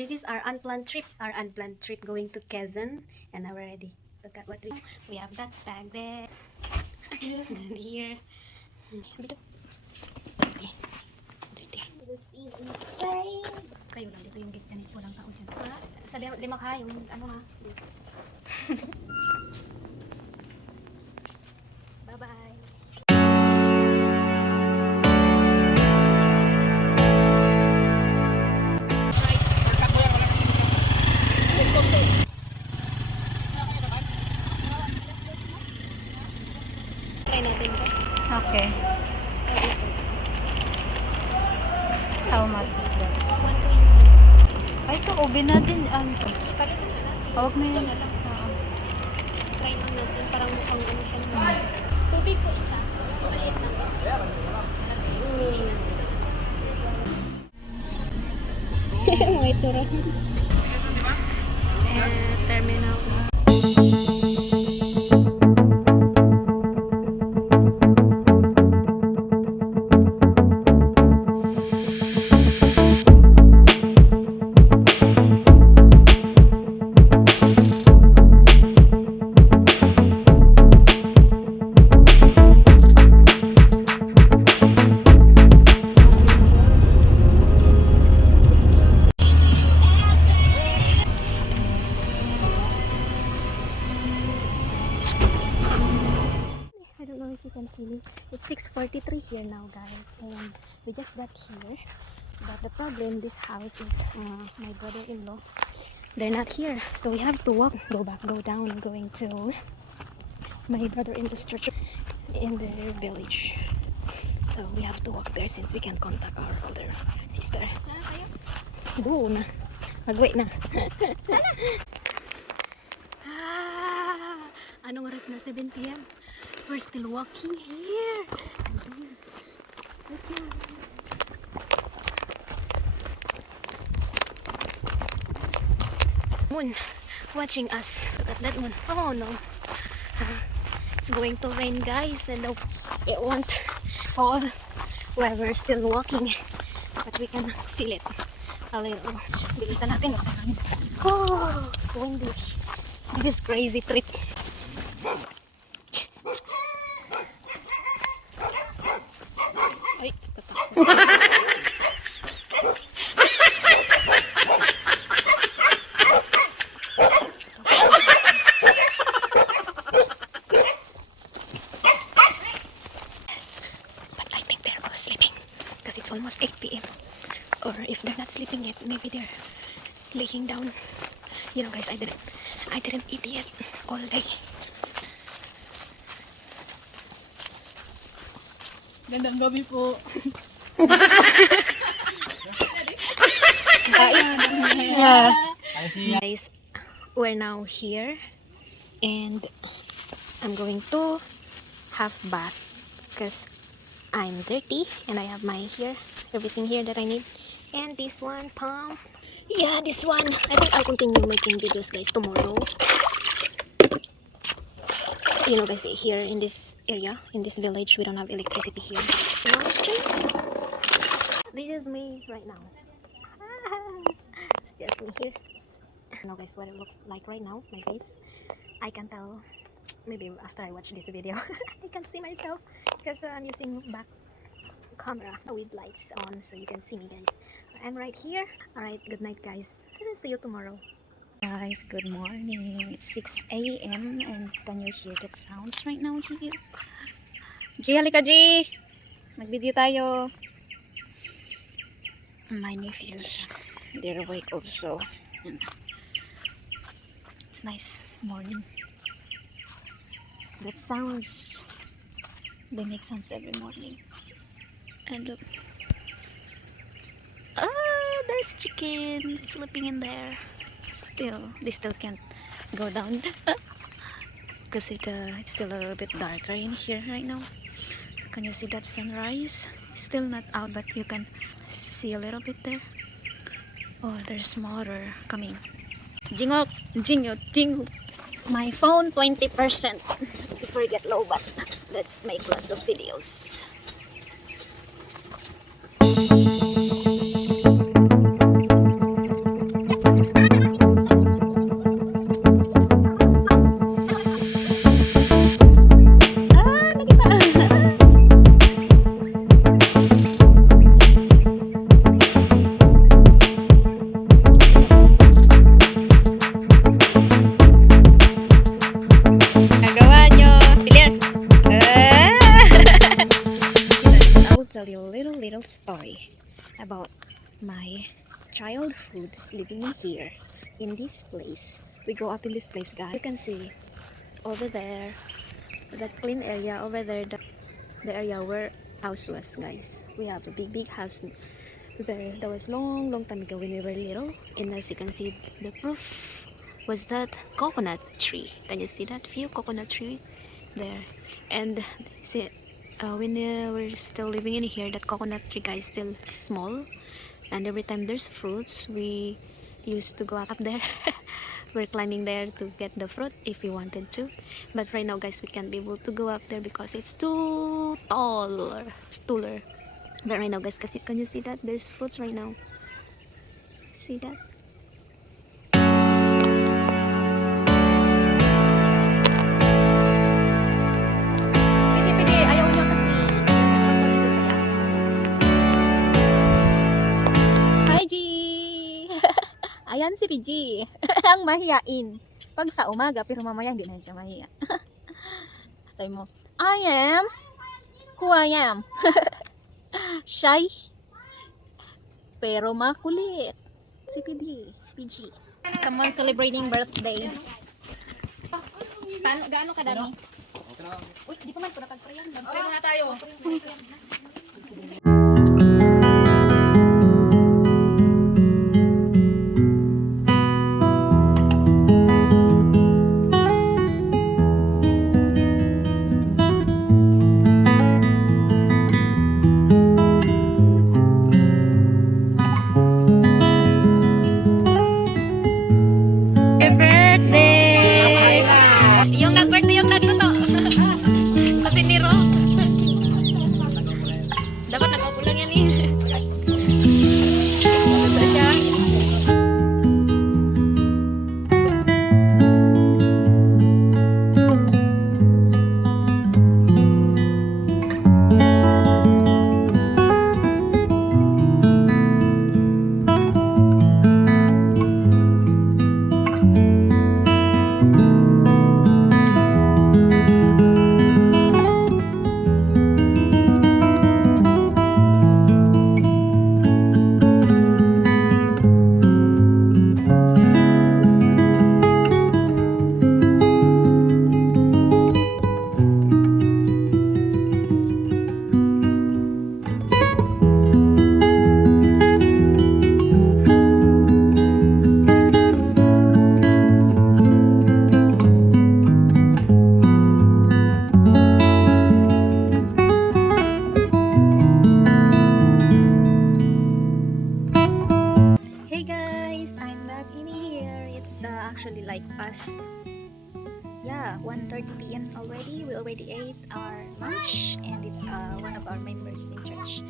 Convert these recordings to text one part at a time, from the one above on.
This is our unplanned trip. Our unplanned trip going to Quezon, and now we're ready. Look at what we have. That bag there. And here. Dirty. Dirty. Kayo lang dito yung gift niya. Walang tao dyan. Sabi mo, lima ka yung ano ha. Bye-bye. Try natin ito. Okay. How much is that? 120. Ay, ito, ubi natin. Ipalit mo na lang. Huwag na yan. Try lang natin. Parang mukhang ano siya naman. Tubig po isa. Maliit na po. Mga itsura. Terminal. You can see it's 6:43 here now, guys, and we just got here. But the problem, this house is my brother-in-law, they're not here, so we have to walk, go down, going to my brother-in-law's church in the village. So we have to walk there since we can't contact our older sister. Go na, mag-wait na. Anong oras na? 7 p.m. We're still walking here. Let's go. Moon watching us. Look at that one. Oh no. It's going to rain, guys, and it won't fall while we're still walking. But we can feel it a little. Bilisan natin. Oh, windy. This is crazy trip. Ay, tatakot. But I think they're all sleeping because it's almost 8 p.m. Or if they're not sleeping yet, maybe they're laying down. You know, guys, I didn't eat yet all day. Gandang gabi po. Yeah. Guys, we're now here and I'm going to have bath because I'm dirty and I have my here, everything here that I need. And this one, Tom. Yeah, this one. I think I'll continue making videos, guys, tomorrow. You know, guys, here in this area, in this village, we don't have electricity here. This is me right now. It's just me here. You know, guys, what it looks like right now, my face. I can tell, maybe after I watch this video, I can see myself because I'm using back camera with lights on so you can see me, guys. I'm right here. Alright, good night, guys. See you tomorrow. Guys, good morning. It's 6 a.m. and can you hear that sounds right now here? G, halika G! Mag-video tayo. My nephews, they're awake also. It's nice morning. That sounds, they make sounds every morning. And look. Oh, there's chickens sleeping in there. They still can't go down because it's still a little bit darker in here right now. Can you see that sunrise? Still not out, but you can see a little bit there. Oh, there's water coming. Jingok, jingok, jingok. My phone 20% before it get low, but let's make lots of videos. about my childhood living in here, in this place. We grow up in this place, guys. You can see over there, that clean area over there, the area where house was, guys. We have a big house there. That was long time ago when we were little. And as you can see, the proof was that coconut tree. Can you see that few coconut tree there? And see, when we're still living in here, that coconut tree, guys, still small. And every time there's fruits, we used to go up there. We're climbing there to get the fruit if we wanted to. But right now, guys, we can't be able to go up there because it's too tall. It's taller. But right now, guys, can you see that? There's fruits right now. See that? Pidi, ayaw niya kasi. Hi, G! Ayan si PG. Ang mahiyain. Pag sa umaga, pero mamaya hindi na siya mahiya. Sabi mo, I am who I am. Shy, pero makulit. Si PG. Someone celebrating birthday. Gaano kadami? Uy, di pa man ko nakagprayan. Pray muna tayo. Yung nag-birthday, yung nagluto. Kasi ni Ro. Dapat nag-upo lang yan eh. Basta siya. Actually like past 1:30 p.m. already. We already ate our lunch, and it's one of our members in church,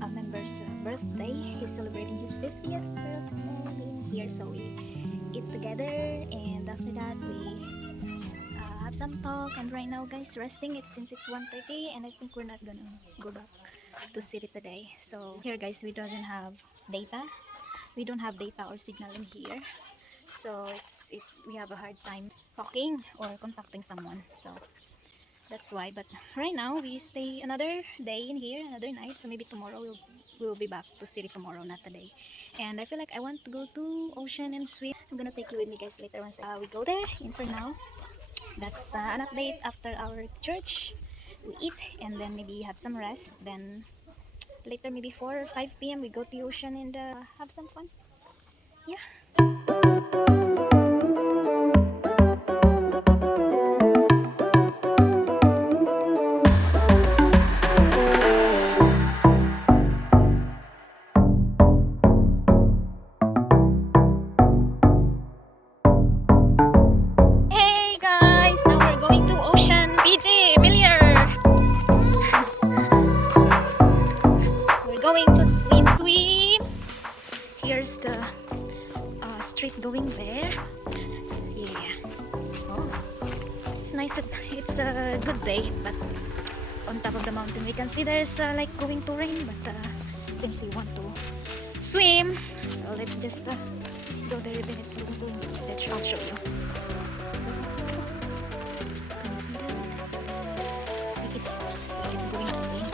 a member's birthday. He's celebrating his 50th birthday in here, so we eat together, and after that we have some talk. And right now, guys, resting. Since it's 1:30, and I think we're not gonna go back to city today. So here, guys, we don't have data or signal in here. So we have a hard time talking or contacting someone. So that's why. But right now we stay another day in here, another night. So maybe tomorrow we'll be back to city tomorrow, not today. And I feel like I want to go to ocean and swim. I'm gonna take you with me, guys, later once we go there. And for now, that's an update after our church. We eat and then maybe have some rest. Then later, maybe 4 or 5 p.m. we go to the ocean and have some fun. Yeah. Hey guys, now we're going to ocean. PJ, Millier. We're going to swim. Here's the street going there. Yeah. Oh, it's nice. It's a good day, but on top of the mountain we can see there's like going to rain, but since we want to swim, so let's just go there. Even it's going to, I'll show you. Can you see that? I think it's going to rain.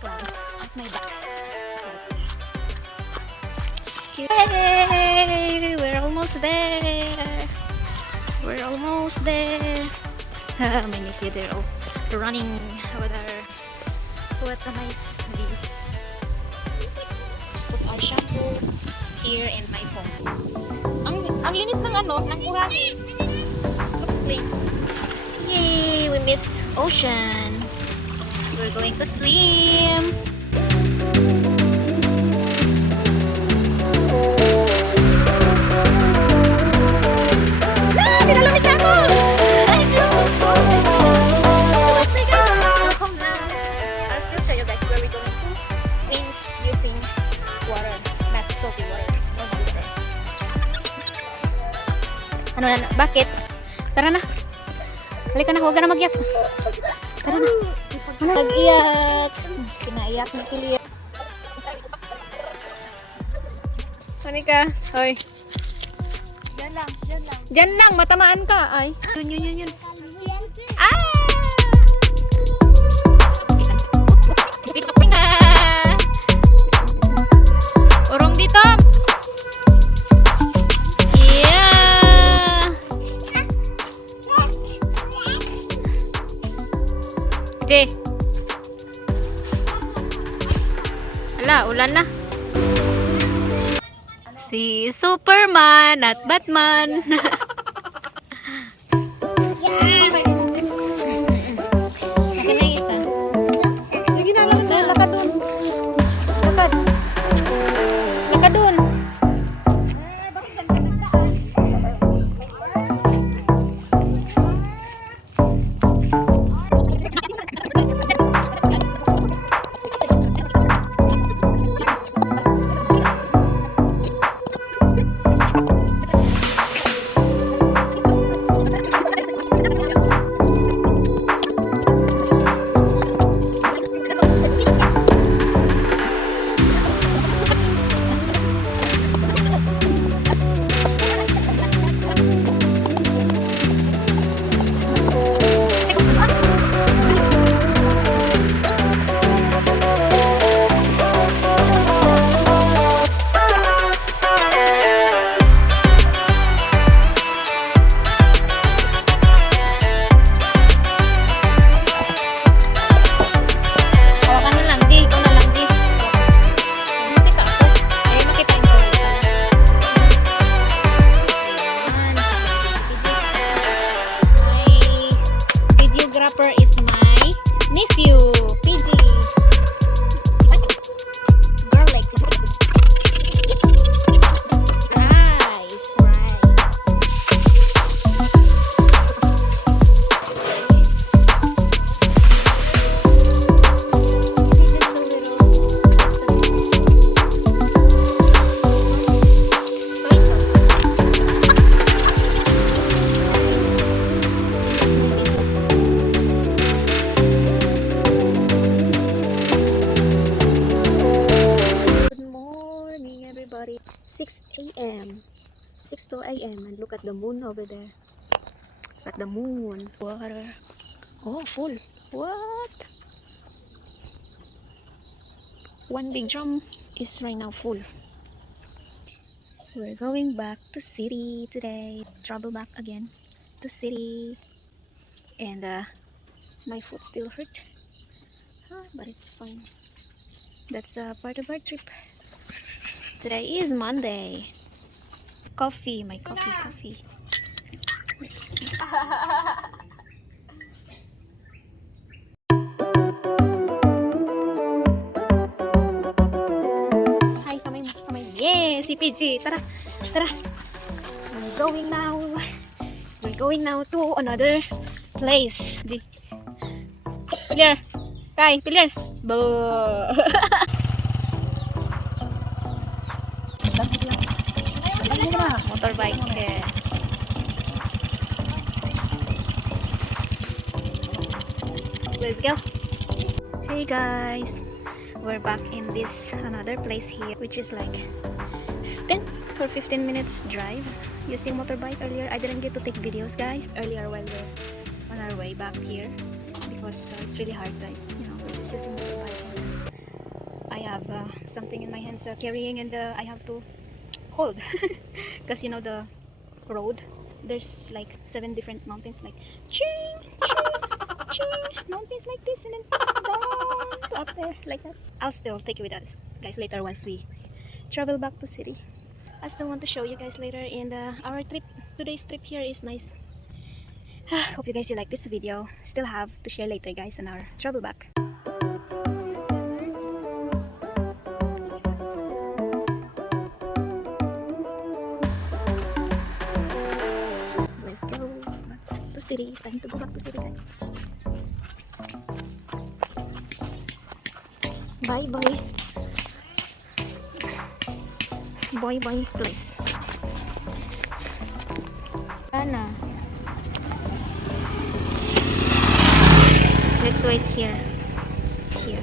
Clouds at my back. Clouds there. Yay! We're almost there. We're almost there. My nephew, they're all running over there. What a nice view. Let's put our shampoo here and my phone. Ang linis ng ano, ng buhangin. Looks clean. Yay! We miss ocean. We're going to swim. Nilalamig na ako! I feel so cold! But guys, it's still home now. I'll still show you guys where we're going to. Rinse using water, not salty water. Normal water. Ano na? Bakit? Tara na. Halika na, huwag ka na mag-iyak. Tara na. Mag-iyak. Pinaiyak ni Kilia. Hanika, hoy. Diyan lang, matamaan ka. Ay. Yun. Ah! Urong dito. Yeah. Jay. Ala, ulan na. Si Superman at Batman. Akin na yung isa. Sige na, lakad dun. Lakad. Lakad dun. Is my nephew, PG. Garlic. Rice. Soy sauce. Good morning, everybody. 6 a.m. 6 a.m. and look at the moon over there. At the moon. Water. Oh, full. What? One big drum is right now full. We're going back to city today. Travel back again to city. And my foot still hurt. But it's fine. That's part of our trip. Today is Monday. Coffee, my coffee. Hi, kamay. Yeah, si PG. Tara. We're going now to another place. Pilir. Kai, pilir. Motorbike. Yeah. Let's go. Hey guys, we're back in this another place here, which is like 15 minutes drive using motorbike. Earlier I didn't get to take videos, guys, earlier while we're on our way back here because it's really hard, guys. You know, we're just using motorbike. I have something in my hands carrying, and I have to cold. Because you know the road, there's like 7 different mountains, like ching, ching, ching, mountains like this, and then down to up there like that. I'll still take you with us, guys, later once we travel back to city. I still want to show you guys later. And our trip, today's trip here is nice. Hope you guys you like this video. Still have to share later, guys, on our travel back. Let's go back to city. Time to go back to city, guys. Bye bye. Bye bye, please. Anna. Let's wait here. Here.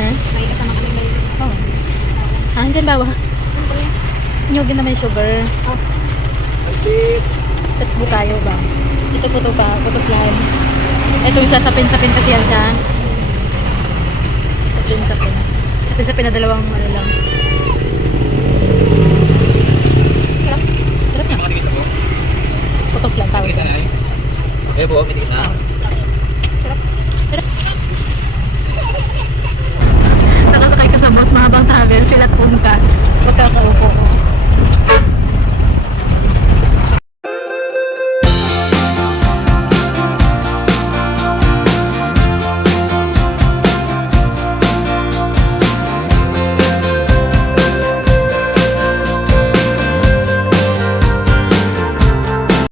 May kasama kami ngayon. Oh. Hanggang bawa. Nyugin naman yung sugar. Oh. Let's go tayo ba? Ito puto pa, butterfly. Ito yung sasapin-sapin kasi yan siya. Sapin-sapin. Sapin-sapin na dalawang ano lang.